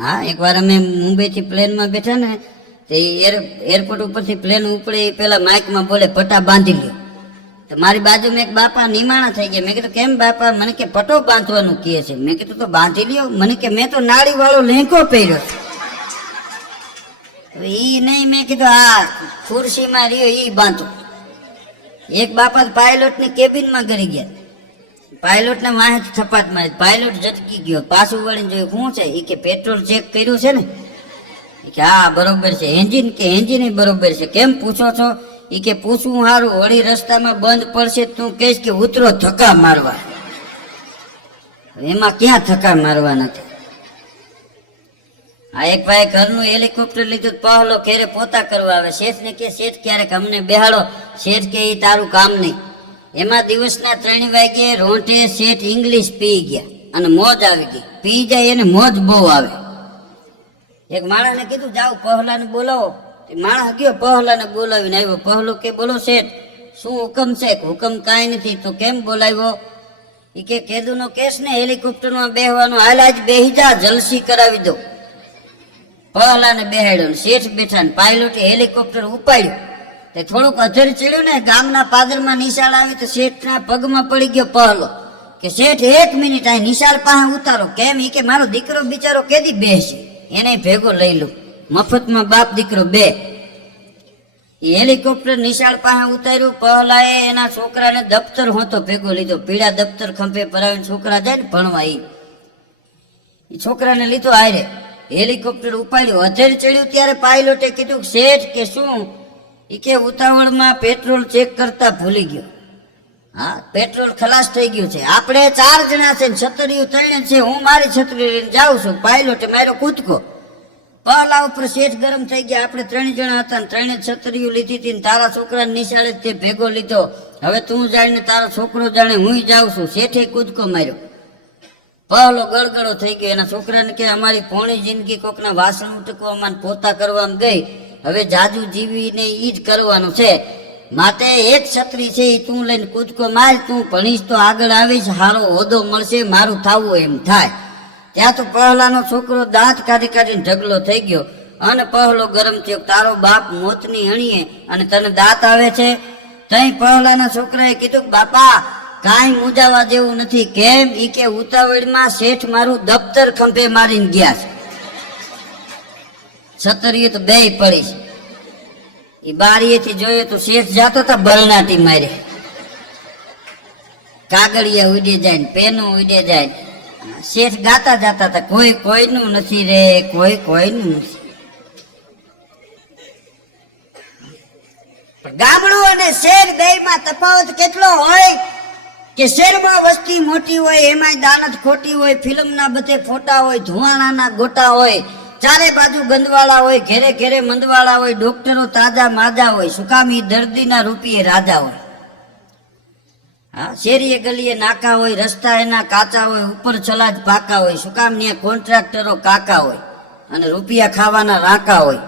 હા, એકવાર અમે મુંબઈથી પ્લેનમાં બેઠા ને તે એરપોર્ટ ઉપરથી પ્લેન ઉપડે એ પેલા માઇકમાં બોલે પટ્ટા બાંધી લ્યો. તો મારી બાજુમાં એક બાપા નિમાણા થઈ ગયા. મેં કીધું કેમ બાપા? મને કે પટ્ટો બાંધવાનું કહે છે. મેં કીધું તો બાંધી લ્યો. મને કે મેં તો નાળી વાળો લેંઘો પહેર્યો. ઈ નહીં, મેં કીધું હા ખુરશીમાં રહ્યો ઈ બાંધો. એક બાપા પાયલોટની કેબિનમાં ગરી ગયા. પાયલોટને વાહે થપાટ મારી. પાયલોટ ઝટકી ગયો, પાછું વળીને જોયું શું છે. એ કે પેટ્રોલ ચેક કર્યું છે ને? કે હા બરોબર છે. એન્જિન કે એન્જિન બરોબર છે. કેમ પૂછો છો? એ કે પૂછવું સારું, વળી રસ્તામાં બંધ પડશે તું કહીશ કે ઉતરો ધક્કા મારવા. એમાં ક્યાં ધક્કા મારવા નથી. આ એક ભાઈ ઘરનું હેલિકોપ્ટર લીધું, પહેલો ઘેરે પોતા કરવા આવે. શેઠ ને કે શેઠ ક્યારેક અમને બેહાડો. શેઠ કે એ તારું કામ નહીં. એમાં દિવસના 3 વાગ્યે રોંઠે શેઠ ઇંગ્લિશ પી ગયા અને મોજ આવી ગઈ. પી જાય એને મોજ બહુ આવે. એક માણસને કીધું જાઓ પહેલાને બોલાવો. માણસ ગયો, પહેલાને બોલાવીને આવ્યો. પહેલો કે બોલો શેઠ શું હુકમ છે? હુકમ કાંઈ નથી. તો કેમ બોલાવ્યો? એ કે કેદુનો કેસ ને હેલિકોપ્ટરમાં બેહવાનું, હાલ આજ બેહી જા, જલસી કરાવી દો. પહેલાને બેહાડ્યો, શેઠ બેઠા ને પાયલોટે હેલિકોપ્ટર ઉપાડ્યું. તે થોડુંક અધર ચડ્યું ને ગામના પાદરમાં નિશાળ આવી તો શેઠના પગમાં પડી ગયો પહેલો કે શેઠ 1 મિનિટ આ નિશાળ પાસે ઉતારો. કેમ? એ કે મારો દીકરો બિચારો કેદી બેસે, એને ભેગો લઈ લો. મફતમાં બાપ દીકરો બે. એ હેલિકોપ્ટર નિશાળ પાસે ઉતાર્યું. પહેલાએ એના છોકરાને દફતર હોતો ભેગો લીધો. પીળા દફતર ખંભે ભરાવીને છોકરા જાય ને ભણવા. એ છોકરાને લીધો હારે. હેલિકોપ્ટર ઉપાડ્યું, અધેર ચડ્યું ત્યારે પાયલોટે કીધું શેઠ કે શું? એ કે ઉતાવળમાં પેટ્રોલ ચેક કરતા ભૂલી ગયો. હા, પેટ્રોલ ખલાસ થઈ ગયું છે. આપણે 4 જણા છે, છતરીઓ 3 છે. હું મારી છતરી લઈને જાઉં છું. પાયલોટે માર્યો કૂદકો. પહેલા ઉપર શેઠ ગરમ થઈ ગયા. આપણે 3 જણા હતા ને 3 છતરીઓ લીધી હતી ને તારા છોકરાને નિશાળે તે ભેગો લીધો. હવે તું જાણે તારો છોકરો જાણે હું જાઉં છું. શેઠે કૂદકો માર્યો. પહેલો ગળગળો થઈ ગયો. એના છોકરાને કે અમારી પોણી જિંદગી કોકના વાસણ ઉટકવામાં પોતા કરવામાં ગઈ. હવે જાજુ જીવીને ઈ જ કરવાનું છે. માટે એક છત્રી છે એ તું લઈને કૂદકો માર. તું ભણીશ તો આગળ આવીશ, સારો હોદ્દો મળશે, મારું થાવું એમ થાય. ત્યાં તો પહેલાનો છોકરો દાંત કાઢી કાઢીને ઢગલો થઈ ગયો અને પહેલો ગરમ થયો. તારો બાપ મોતની અણીએ અને તને દાંત આવે છે? તઈ પહેલાના છોકરાએ કીધું બાપા કાંઈ મૂંઝાવા જેવું નથી. કેમ? ઈ કે ઉતાવળમાં શેઠ મારું દફતર ખંભે મારીને ગયા છે. છતરીએ તો બે પડી છે. એ બારીએથી જોયે તો શેઠ જાતો હતા બરણાટી મારે. કાગળિયા ઉડે જાય ને પેનો ઉડે જાય. શેઠ ગાતા જાતા હતા કોઈ કોઈનું નથી રે, કોઈ કોઈનું નથી. ગામડું અને શહેર બેયમાં તફાવત કેટલો હોય કે શહેરમાં વસ્તી મોટી હોય, એમાંય દાનત ખોટી હોય, ફિલ્મના બધે ફોટા હોય, ધુવાણાના ગોટા હોય, ચારે બાજુ ગંદવાળા હોય, ઘેરે ઘેરે મંદવાળા હોય, ડોક્ટરો તાજા માજા હોય. શું કામ? ઈ દર્દીના રૂપિયે રાજા હોય. હા, શેરીએ ગલીએ નાકા હોય, રસ્તા એના કાચા હોય, ઉપર છલાજ પાકા હોય. શું કામ? ત્યાં કોન્ટ્રાક્ટરો કાકા હોય અને રૂપિયા ખાવાના રાકા હોય.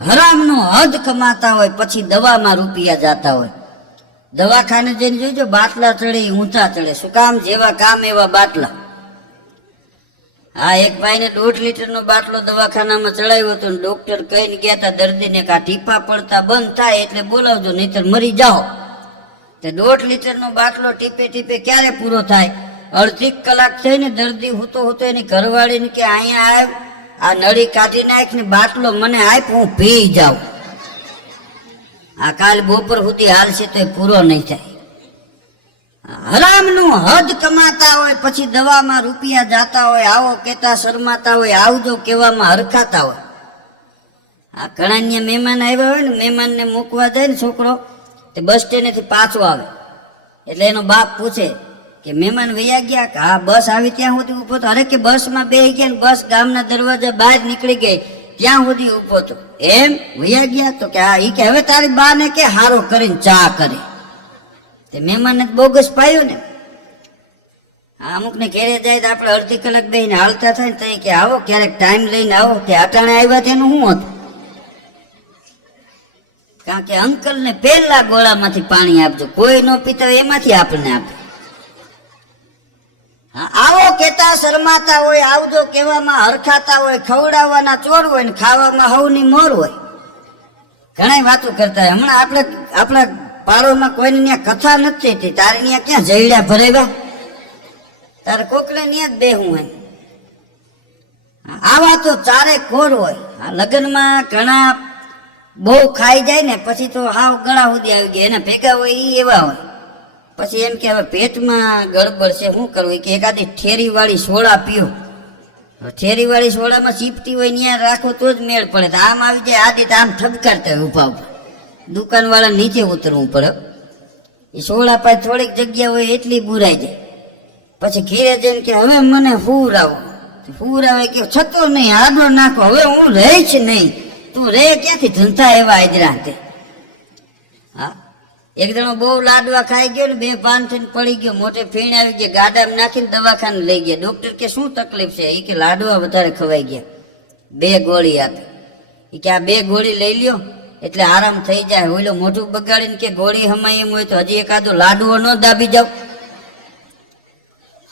હરામનો હદ કમાતા હોય, પછી દવામાં રૂપિયા જાતા હોય. દવાખાને જઈને જોઈજો બાટલા ચડે ઊંચા ચડે. શું કામ? જેવા કામ એવા બાટલા. હા, એક ભાઈને 1.5 લીટરનો બાટલો દવાખાનામાં ચડાવ્યો હતો. ડોક્ટર કહીને ગયા હતા દર્દીને કે આ ટીપા પડતા બંધ થાય એટલે બોલાવજો, નહીતર મરી જાઓ. તે 1.5 લીટરનો બાટલો ટીપે ટીપે ક્યારે પૂરો થાય? અડધી કલાક થઈને દર્દી હોતો હોતો એની ઘરવાળીને કે અહીંયા આવ, આ નળી કાઢી નાખ ને બાટલો મને આપ, હું પી જાઉં. આ કાલ બપોર સુધી હાલશે તો પૂરો નહીં થાય. હરામનું હદ કમાતા હોય, પછી દવામાં રૂપિયા જાતા હોય, આવો કેતા શરમાતા હોય, આવજો કેવામાં હરખાતા હોય. આ ઘણા ત્યાં મહેમાન આવ્યા હોય ને, મહેમાનને મૂકવા જાય ને છોકરો, તે બસ સ્ટેન્ડેથી પાછો આવે એટલે એનો બાપ પૂછે કે મહેમાન વૈયા ગયા? કે હા, બસ આવી ત્યાં સુધી ઊભો હતો. અરે કે બસમાં બેસી ગયા ને બસ ગામના દરવાજા બહાર નીકળી ગઈ ત્યાં સુધી ઊભો હતો. એમ વૈયા ગયા? તો કે હા. ઈ કે હવે તારી બા ને કે હારો કરીને ચા કરે. તે મહેમાનને બોગસ પાયો ને. અમુક ને ઘેરે જાય તો આપણે અડધી કલાક બેહીને હાલતા થાય ને તો કે આવો ક્યારેક ટાઈમ લઈને આવો. તે અટાણે આવ્યા તેનું શું હતું? કારણ કે અંકલ ને પહેલા ગોળામાંથી પાણી આપજો, કોઈ ન પીતા હોય એમાંથી આપણને આપે. હા, આવો કેતા શરમાતા હોય, આવજો કહેવામાં હરખાતા હોય, ખવડાવવાના ચોર હોય ને ખાવામાં હવની મોર હોય. ઘણી વાતો કરતા હોય. હમણાં આપણા પાડોમાં કોઈને ત્યાં કથા નથી થતી, તારે ત્યાં ક્યાં જઈડા ભરેવા, તારે કોકને ત્યાં જ બેહું હોય. આવા તો ચારે કોર હોય. આ લગ્નમાં ઘણા બહુ ખાઈ જાય ને પછી તો હાવ ગળા સુધી આવી ગયા, એના ભેગા હોય એ એવા હોય. પછી એમ કે હવે પેટમાં ગડબડ છે, શું કરવું કે એકાદી ઠેરીવાળી સોડા પીઓ. ઠેરીવાળી સોડામાં ચીપટી હોય ત્યાં રાખો તો જ મેળ પડે. તો આમ આવી જાય આદિત આમ ઠપકારતા હોય ઊભા ઊભા, દુકાનવાળા નીચે ઉતરવું પડે. એ સોડા પાસે થોડીક જગ્યા હોય એટલી બુરાઈ જાય. પછી ઘીરે જઈને કે હવે મને ફૂરાવે કે છતો નહીં, આડો નાખો, હવે હું રહીશ નહીં. તું રે ક્યાંથી ધંધા એવા હાજરા તે. હા, એક જણો બહુ લાડવા ખાઈ ગયો ને 2 પાન થઈને પડી ગયો, મોટે ફીણ આવી ગયા, ગાડામાં નાખીને દવાખાને લઈ ગયા. ડોક્ટર કે શું તકલીફ છે? એ કે લાડવા વધારે ખવાઈ ગયા, 2 ગોળી આપી. એ કે આ 2 ગોળી લઈ લ્યો એટલે આરામ થઈ જાય. ઓલો મોઢું બગાડીને કે ગોળી હમાય એમ હોય તો હજી એકાદો લાડવો ન દાબી જાવ.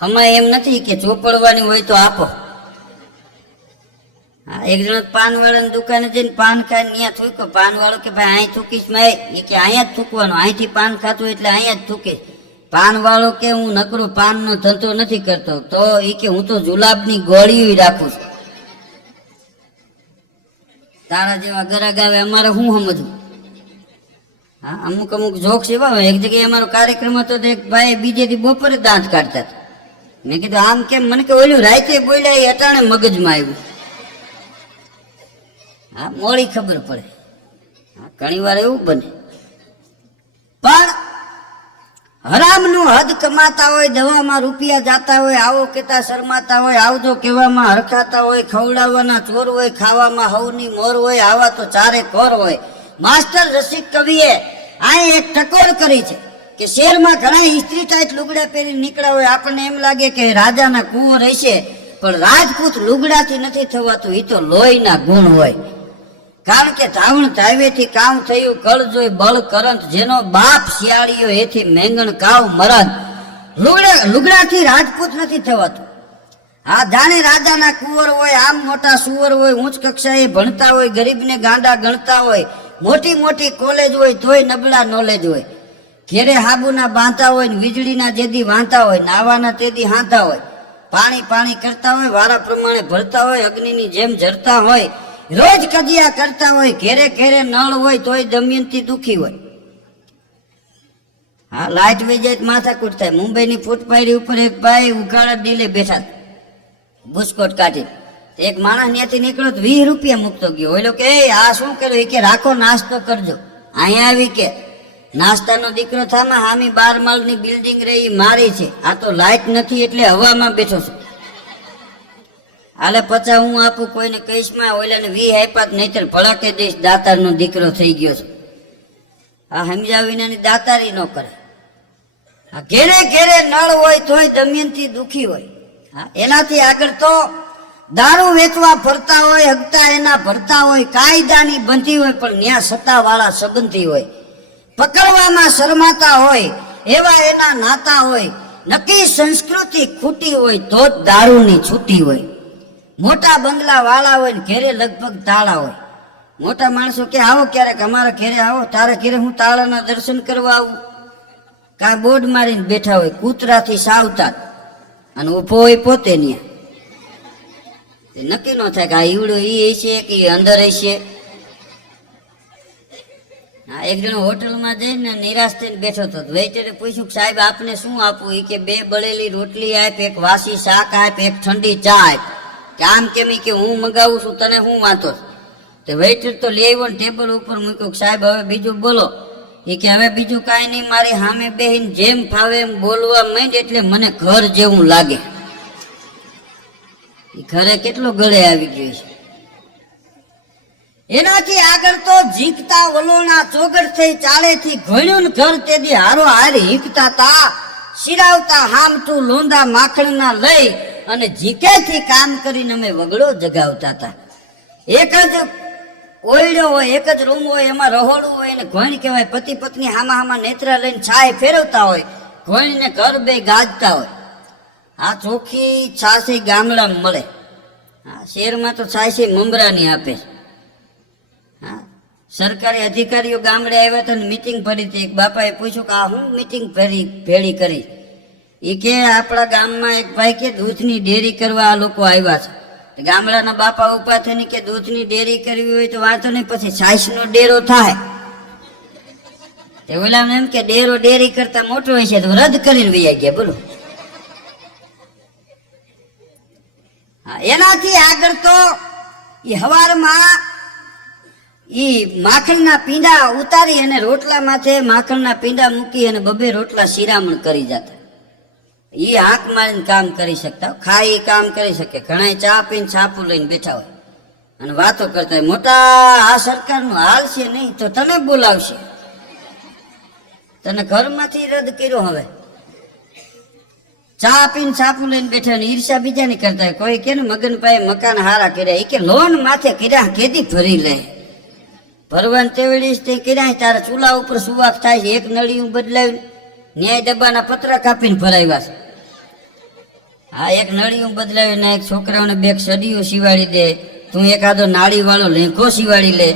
હમાય એમ નથી કે ચોપડવાની હોય તો આપો. હા, એક જણ પાનવાળાની દુકાને જઈને પાન ખાઈને ત્યાં થૂક્યો. પાનવાળો કે ભાઈ અહીં થૂકીશ મેં? એ કે અહીંયા જ થૂકવાનું, અહીંથી પાન ખાતું એટલે અહીંયા જ થૂકીશ. પાનવાળો કે હું નકરો પાનનો ધંધો નથી કરતો. તો એ કે હું તો જુલાબની ગોળીઓ રાખું છું. તારા જેવા ગરાગ આવે અમારે શું સમજવું? હા, અમુક જોક્સ એવા હોય. એક જગ્યાએ અમારો કાર્યક્રમ હતો તો એક ભાઈ બીજેથી બપોરે દાંત કાઢતા હતા. મેં કીધું આમ કેમ? મને કે ઓલું રાતે બોલ્યા એ અટાણે મગજમાં આવ્યું. હા, મોડી ખબર પડે. હા, ઘણી વાર એવું બને. પણ હરામનું હદ કમાતા હોય, દવામાં રૂપિયા જાતા હોય, આવો કેતા શરમાતા હોય, આવજો કહેવામાં હરખાતા હોય, ખવડાવવાના ચોર હોય, ખાવામાં હવની મોર હોય. આવા તો ચારે કોર હોય. માસ્ટર રસિક કવિએ અહીં એક ટકોર કરી છે કે શહેરમાં ઘણા ઇસ્ત્રી ટાઈટ લુગડા પહેરી નીકળ્યા હોય. આપણને એમ લાગે કે રાજાના કુંવર હશે, પણ રાજપૂત લુગડાથી નથી થવાતું. એ તો લોહીના ગુણ હોય. કારણ કે ધાવણ ધાવેથી કામ થયું, કળ જોઈ બળ કરંત, જેનો બાપ શિયાળીઓ એથી મેંગણ કાવ મરદ. લુગડાથી રાજપૂત નથી થવાતું. હા, જાણે રાજાના કુંવર હોય, આમ મોટા સુવર હોય, ઉચ્ચ કક્ષાએ ભણતા હોય, ગરીબને ગાંડા ગણતા હોય, મોટી મોટી કોલેજ હોય તોય નબળા નોલેજ હોય, ઘેરે હાબુના બાંધતા હોય, વીજળીના જેદી વાંધતા હોય, નાવાના તેદી હાંધા હોય, પાણી કરતા હોય, વારા પ્રમાણે ભરતા હોય, અગ્નિની જેમ જરતા હોય, રોજ કજિયા કરતા હોય, ઘેરે ઘેરે નળ હોય તોય દમયંતી દુખી હોય. હા, લાઈટ વહી જાય માથાકૂટ થાય. મુંબઈની ફૂટપાયરી ઉપર એક ભાઈ ઉઘાડા ડીલે બેઠા, બુસ્કોટ કાઢી. એક માણસ ત્યાંથી નીકળ્યો તો 20 રૂપિયા મૂકતો ગયો. ઓલો કે આ શું કર્યું? કે રાખો, નાસ્તો કરજો. અહીંયા આવી કે નાસ્તાનો દીકરો થામાં હામી 12 માળની બિલ્ડિંગ રહી મારી છે. આ તો લાઈટ નથી એટલે હવામાં બેઠો છું. હાલે 50 હું આપું, કોઈને કહીશ માં ઓલાને 20 આપ્યા, નહીતર ભડાકે દઈશ. દાતારનો દીકરો થઈ ગયો છે. આ સમજાવ વિનાની દાતારી ન કરે. આ ઘેરે ઘેરે નળ હોય તોય દમયંતી દુખી હોય. હા, એનાથી આગળ તો દારૂ વેચવા ફરતા હોય, હગતા એના ભરતા હોય, કાયદાની બંધી હોય પણ ન્યા સત્તાવાળા સંબંધી હોય, પકડવામાં શરમાતા હોય એવા એના નાતા હોય, નક્કી સંસ્કૃતિ ખૂટી હોય તો જ દારૂની છૂટી હોય. મોટા બંગલા વાળા હોય ને ઘેરે લગભગ તાળા હોય. મોટા માણસો કે આવો ક્યારેક અમારા ઘેરે આવો. તારા ઘેરે હું તાળાના દર્શન કરવા આવું? કા બોર્ડ મારીને બેઠા હોય, કૂતરાથી સાવતા, અને ઉભો હોય પોતે ન્યા. નક્કી ન થાય કે આ ઈવડો ઈ હશે કે અંદર હશે. હા, એક જણો હોટલમાં જઈને નિરાશ થઈને બેઠો હતો. વેઇટરે પૂછ્યું સાહેબ આપને શું આપું? એ કે 2 બળેલી રોટલી આપ, 1 વાસી શાક આપ, 1 ઠંડી ચા આપ. કે આમ કેમ? કે હું મગાવું છું, તને શું વાંધો? તો વેઇટર તો લઈ આવ્યો ને ટેબલ ઉપર મૂક્યો. સાહેબ હવે બીજું બોલો. એ કે હવે બીજું કાંઈ નહીં, મારી સામે બેહીને જેમ ફાવે એમ બોલવા માંડ એટલે મને ઘર જેવું લાગે. એ ઘરે કેટલો ગળે આવી ગયો છે. એનાથી આગળ તો જીકતા વલોણા ચોગડ થઈ ચાલેથી ઘણ્યું ને ઘર તેદી હારો હારી હીકતા તા, શિરાવતા હામતું લોંદા માખણના લઈ અને જીકેથી કામ કરીને અમે વગડો જગાવતા હતા. એક જ ઓયડો હોય, એક જ રૂમ હોય, એમાં રહોડું હોય ને ઘોણ કહેવાય. પતિ પત્ની હામાં નેત્રા લઈને છાય ફેરવતા હોય, ઘોણીને ઘર બે ગાજતા હોય. આ ચોખ્ખી છાશ ગામડામાં મળે. હા, શહેરમાં તો છાશ મમરાની આપે. હા, સરકારી અધિકારીઓ ગામડે આવ્યા હતા ને મીટિંગ ભરી હતી. એક બાપાએ પૂછ્યું કે આ હું મીટિંગ ભેળી કરી? એ કે આપણા ગામમાં એક ભાઈ કે દૂધની ડેરી કરવા આ લોકો આવ્યા છે. ગામડાના બાપા ઉભા થઈને કે દૂધની ડેરી કરવી હોય તો વાંધો નહીં, પછી છાશનો ડેરો થાય. ઓલા એમ કે ડેરો ડેરી કરતા મોટો હોય છે તો રદ કરીને વૈયા ગયા. બોલો, એનાથી આગળ તો એ હવારમાં ઈ માખણના પીંડા ઉતારી અને રોટલા માથે માખણના પીંડા મૂકી અને બબે રોટલા શિરામણ કરી જતા. ઈ આંખ મારીને કામ કરી શકતા, ખાઈ કામ કરી શકે. ઘણા ચા પીને છાપું લઈને બેઠા હોય અને વાતો કરતા હોય. મોટા આ સરકારનું હાલ છે નહીં તો તને બોલાવશે, તને ઘરમાંથી રદ કર્યો. હવે ચા પીને છાપું લઈને બેઠા ને ઈર્ષા બીજાની કરતા હોય. કોઈ કે ને મગનભાઈ મકાન હારા કર્યા, એ કે લોન માથે કર્યા કેદી ભરી લે? ભરવાન તેવડીશ તે કર્યા. તારા ચૂલા ઉપર સુવાક થાય છે. એક નળીયું બદલાવી ન્યાય ડબ્બાના પતરા કાપીને ભરાવ્યા છે. હા, એક નળીયું બદલાવીને એક છોકરાઓને બે સડીઓ સીવાડી દે. તું એકાદો નાળી વાળો લેંઘો સીવાડી લે.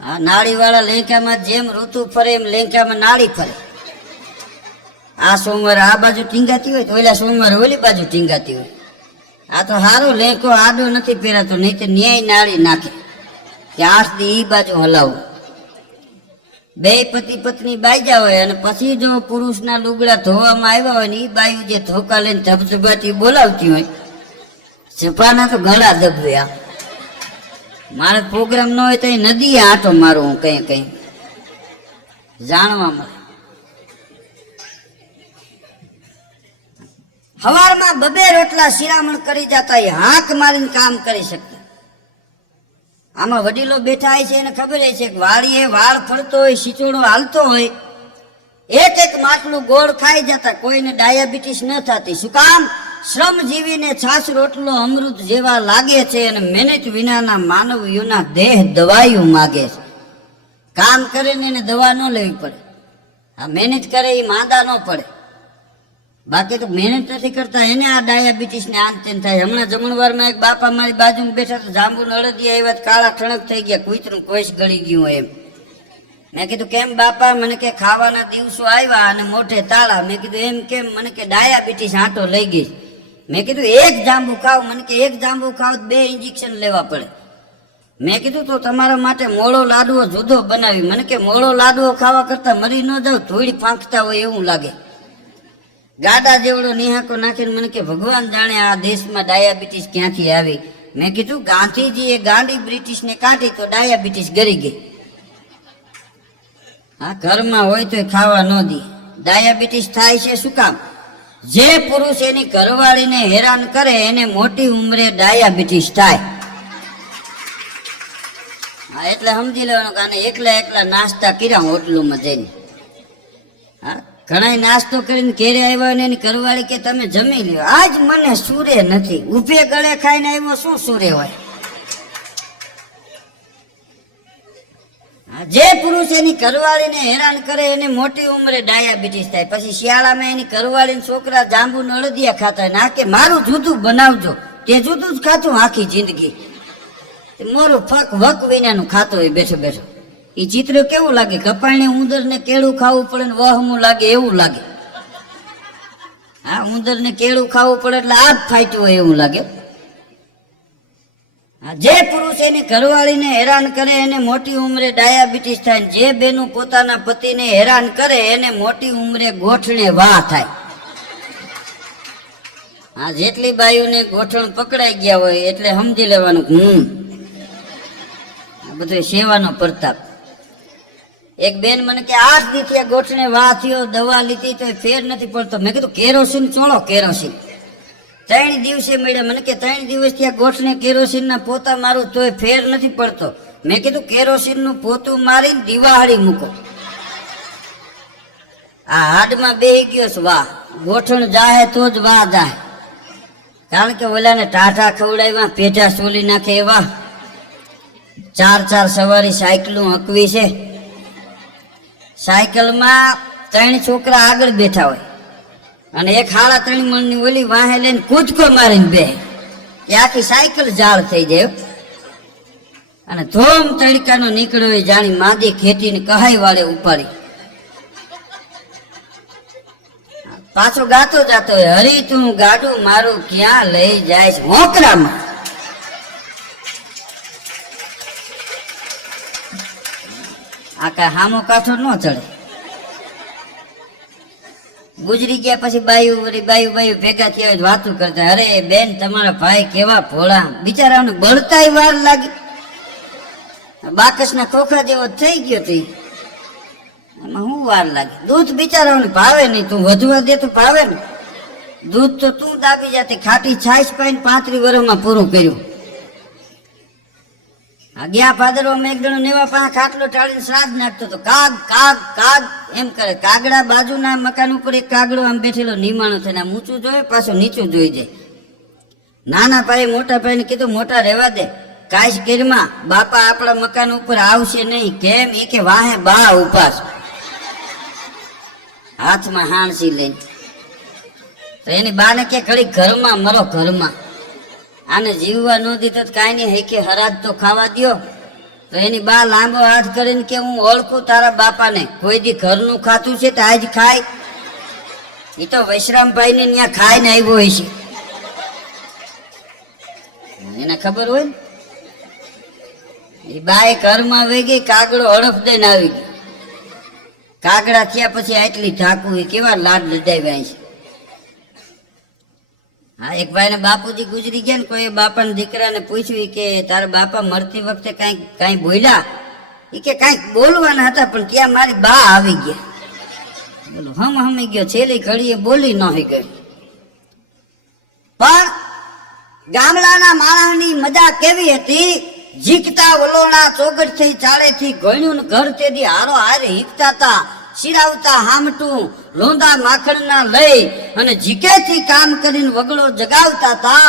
હા, નાળી વાળા લેંઘામાં જેમ ઋતુ ફરે એમ લેંઘામાં નાળી ફરે. આ સોમવારે આ બાજુ ટીંગાતી હોય તો ઓલા સોમવારે ઓલી બાજુ ટીંગાતી હોય. આ તો હારો લેંઘો આડો નથી પહેરાતો, નહીં તો ન્યાય નાળી નાખે કે 8 દી ઈ બાજુ હલાવું. બે પતિ પત્ની બાઈજા હોય અને પછી જો પુરુષના લુગડા ધોવામાં આવ્યા હોય ને એ બાયું જે ધોકા લઈને ધબધબાટી બોલાવતી હોય, સફાના તો ઘણા દબવે. આ મારે પ્રોગ્રામ ન હોય તો એ નદીએ આંટો મારું હું કઈ કઈ જાણવા મળે. હવારમાં બબે રોટલા શિરામણ કરી જતા, એ હાંક મારીને કામ કરી શકતા. આમાં વડીલો બેઠા હોય છે એને ખબર છે કે વાડીએ વાળ ફરતો હોય, સિચોડો હાલતો હોય, એક માટલું ગોળ ખાઈ જતા, કોઈને ડાયાબિટીસ ન થતી. શું કામ? શ્રમ જીવીને છાશ રોટલો અમૃત જેવા લાગે છે અને મહેનત વિનાના માનવીઓના દેહ દવાયું માગે છે. કામ કરે ને એને દવા ન લેવી પડે. આ મહેનત કરે એ માંદા ન પડે. બાકી તો મહેનત નથી કરતા એને આ ડાયાબિટીસ ને આન તેન થાય. હમણાં જમણવારમાં એક બાપા મારી બાજુમાં બેઠા તો જાંબુ અડદિયા આવ્યા, કાળા ઠણક થઈ ગયા, કૂતરું કોઈશ ગળી ગયું એમ. મેં કીધું કેમ બાપા? મને કે ખાવાના દિવસો આવ્યા અને મોઢે તાળા. મેં કીધું એમ કેમ? મને કે ડાયાબિટીસ આંટો લઈ ગઈ. મેં કીધું એક જાંબુ ખાવ? મને કે એક જાંબુ ખાવ 2 ઇન્જેક્શન લેવા પડે. મેં કીધું તો તમારા માટે મોળો લાડવો જુદો બનાવી. મને કે મોળો લાડવો ખાવા કરતા મરી ન જાવ, ધૂળ ફાંકતા હોય એવું લાગે. ગાડા જેવડો નિહાકો નાખીને મને કે ભગવાન જાણે આ દેશમાં ડાયાબિટીસ ક્યાંથી આવી. મેં કીધું ગાંધીજીએ ગાંડી બ્રિટિશને કાઢી તો ડાયાબિટીસ ગરી ગઈ. હા, ઘરમાં હોય તો ખાવા ન દે. ડાયાબિટીસ થાય છે શું કામ? જે પુરુષ એની ઘરવાળીને હેરાન કરે એને મોટી ઉંમરે ડાયાબિટીસ થાય. હા, એટલે સમજી લેવાનું કે એકલા નાસ્તા કર્યા હોટલોમાં જઈને. હા, ઘણા નાસ્તો કરીને ઘેરે આવ્યા ને એની ઘરવાળી કે તમે જમી લ્યો. આજ મને સૂરે નથી. ઉભે ગળે ખાઈને આવ્યો, શું સૂરે હોય? જે પુરુષ એની ઘરવાળીને હેરાન કરે એને મોટી ઉંમરે ડાયાબિટીસ થાય. પછી શિયાળામાં એની ઘરવાળીને છોકરા જાંબુ અડદિયા ખાતા હોય. ના કે મારું જુદું બનાવજો, તે જુદું જ ખાતું આખી જિંદગી. મોરું ફક વક વિનાનું ખાતો હોય બેઠો બેઠો. એ ચિત્ર કેવું લાગે? કપાઈને ઉંદર ને કેળું ખાવું પડે ને વહમું લાગે એવું લાગે. હા, ઉંદર ને કેળું ખાવું પડે એટલે આ જ ફાટ્યું હોય એવું લાગે. જે પુરુષ એની ઘરવાળીને હેરાન કરે એને મોટી ઉંમરે ડાયાબિટીસ થાય. જે બેનું પોતાના પતિને હેરાન કરે એને મોટી ઉંમરે ગોઠણે વાહ થાય. હા, જેટલી બાયુને ગોઠણ પકડાઈ ગયા હોય એટલે સમજી લેવાનું બધું સેવાનો પ્રતાપ. એક બેન મને કે 8 દીથી ગોઠણે વાહ થયો, દવા લીધી તો ફેર નથી પડતો. મેં કીધું કેરોસીન ચોળો, કેરોસીન 3 દિવસે મળ્યા. મને કે 3 દિવસ ત્યાં ગોઠણે કેરોસીન ના પોતા મારું તોય ફેર નથી પડતો. મેં કીધું કેરોસીન નું પોતું મારીને દિવાળી મૂકો. આ હાડમાં બેહી ગયો છે વાહ. ગોઠણ જાહે તો જ વાહ જાહે. કારણ કે ઓલાને ટાઢા ખવડાવ્યા, પેઢા સોલી નાખે એવા. 4 સવારી સાયકલું હકવી છે. સાયકલમાં 3 છોકરા આગળ બેઠા હોય અને એક 3.5 મણની ઓલી વાહે લઈને કૂદકો મારીને બે કે આખી સાયકલ ઝાડ થઈ જાય. અને ધોમ તડકાનો નીકળ્યો એ જાણી માદી ખેતીને કહાઈ વાળે ઉપાડી પાછો ગાતો જાતો હોય, હરી તું ગાડું મારું ક્યાં લઈ જાય હોકરામાં. આ કઈ હામો કાંઠો ન ચડે. ગુજરી ગયા પછી બાયું ભેગા થયા હોય વાતું કરતા, અરે બેન તમારા ભાઈ કેવા ભોળા, બિચારાને બળતાય વાર લાગી. બાકસના ખોખા જેવો થઈ ગયો તી, એમાં શું વાર લાગે. દૂધ બિચારાઓને ભાવે નહીં, તું વધવા દે તો ભાવે ને. દૂધ તો તું દાબી જાતી, ખાટી છાશ પાઈને 35 વર્ષમાં પૂરું કર્યું. ગયા ભાદરવામાં એક જણો નેવા પાસે ખાટલો ટાળીને શ્રાદ્ધ નાખતો હતો. કાગ કાગ કાગ એમ કરે. કાગડા બાજુના મકાન ઉપર એક કાગડો આમ બેઠેલો નિમાણો થઈને આમ ઊંચું જોયે પાછું નીચું જોઈ જાય. નાના ભાઈ મોટા ભાઈને કીધું, મોટા રહેવા દે, કાશ કરીમાં બાપા આપણા મકાન ઉપર આવશે નહીં. કેમ? એ કે વાહે બા ઉપાસ, હાથમાં હાણસી લઈને. તો એની બાને કે ઘડી ઘરમાં મરો, ઘરમાં આને જીવવા ન દીધો કાંઈ નહીં, હે કે હરાજ તો ખાવા દ્યો. તો એની બા લાંબો હાથ કરીને કે હું ઓળખું તારા બાપાને, કોઈ દી ઘરનું ખાતું છે તો આજ ખાય. એ તો વૈશ્રામભાઈ ને ત્યાં ખાઈને આવ્યો હોય છે, એને ખબર હોય ને. એ બાએ ઘરમાં વહી ગઈ, કાગડો હડફ દઈને આવી ગયો. કાગડા થયા પછી આટલી ઢાકું, એ કેવા લાડ લડાવ્યા છે. હા, એક ભાઈ ને બાપુજી ગુજરી ગયા ને, કોઈ બાપાના દીકરાને પૂછ્યું કે તારા બાપા મરતી વખતે કાંઈ બોલ્યા? એ કે કાંઈક બોલવાના હતા પણ ત્યાં મારી બા આવી ગયા. બોલો હમી ગયો, છેલ્લી ઘડીએ બોલી ન ગઈ. પણ ગામડાના માણસની મજા કેવી હતી? જીકતા વલોણા ચોગડથી ચાળેથી ગણ્યું ને ઘર તેદી હારો હારે હીકતા તા, શિરાવતા હામટું લોંદા માખણના લઈ અને જીકેથી કામ કરીને વગડો જગાવતા તા.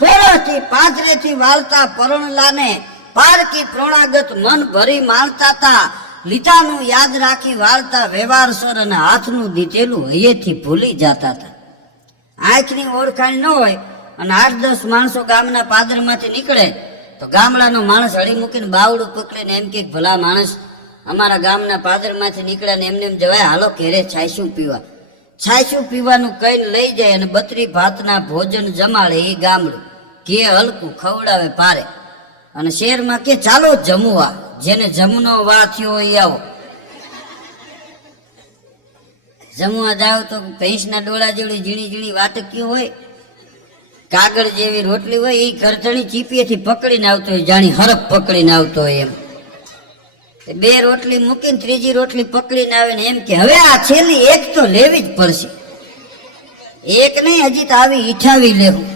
પોળોથી પાંજરેથી વાળતા પરણલાને પારકી પ્રણાગત મન ભરી માણતા તા. લીટાનું યાદ રાખી વાળતા વ્યવહાર સર અને હાથનું દીધેલું હૈયેથી ભૂલી જતા હતા. આંખની ઓળખાણ ન હોય અને 8-10 માણસો ગામના પાદરમાંથી નીકળે તો ગામડાનો માણસ હળી મૂકીને બાવડું પકડીને એમ કે ભલા માણસ અમારા ગામના પાદરમાંથી નીકળ્યા ને એમને એમ જવાય, હાલો ઘેરે છાયશું પીવા. છાયશું પીવાનું કઈને લઈ જાય અને 32 ભાતના ભોજન જમાડે. એ ગામડું કે હલકું ખવડાવે પારે. અને શહેરમાં કે ચાલો જમવા, જેને જમનો વા થયો એ આવો. જમવા જાવ તો ભેંસના ડોળા જેવડી ઝીણી ઝીણી વાટકીઓ હોય, કાગળ જેવી રોટલી હોય, એ ગરધણી ચીપીએથી પકડીને આવતો હોય, જાણી હરફ પકડીને આવતો હોય એમ. 2 રોટલી મૂકીને 3જી રોટલી પકડીને આવે ને એમ કે હવે આ છેલ્લી એક તો લેવી જ પડશે. એક નહીં, હજી તો આવી ઈઠાવી લેવું.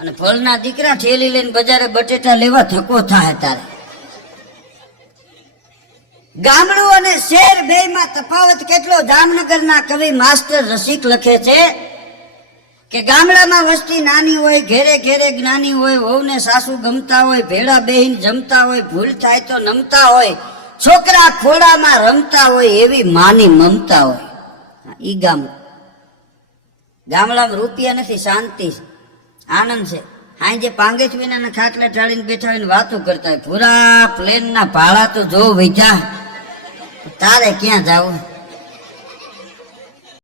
અને ફળના દીકરા ઠેલી લઈને બજારે બટેટા લેવા ધક્કો થાય તારે. ગામડું અને શહેર બેયમાં તફાવત કેટલો? જામનગરના કવિ માસ્ટર રસિક લખે છે કે ગામડામાં વસ્તી નાની હોય, ઘેરે ઘેરે જ્ઞાની હોય, વહુને સાસુ ગમતા હોય, ભેળા બેહીન જમતા હોય, ભૂલ થાય તો નમતા હોય, છોકરા ખોડામાં રમતા હોય, એવી માની મમતા હોય. ઈ ગામડામાં રૂપિયા નથી, શાંતિ છે, આનંદ છે. હા, જે પાંગેચ વિનાના ખાટલા ટાળીને બેઠા હોય ને વાતો કરતા હોય, પૂરા પ્લેનના ભાડા તો જો વૈધા, તારે ક્યાં જાવું?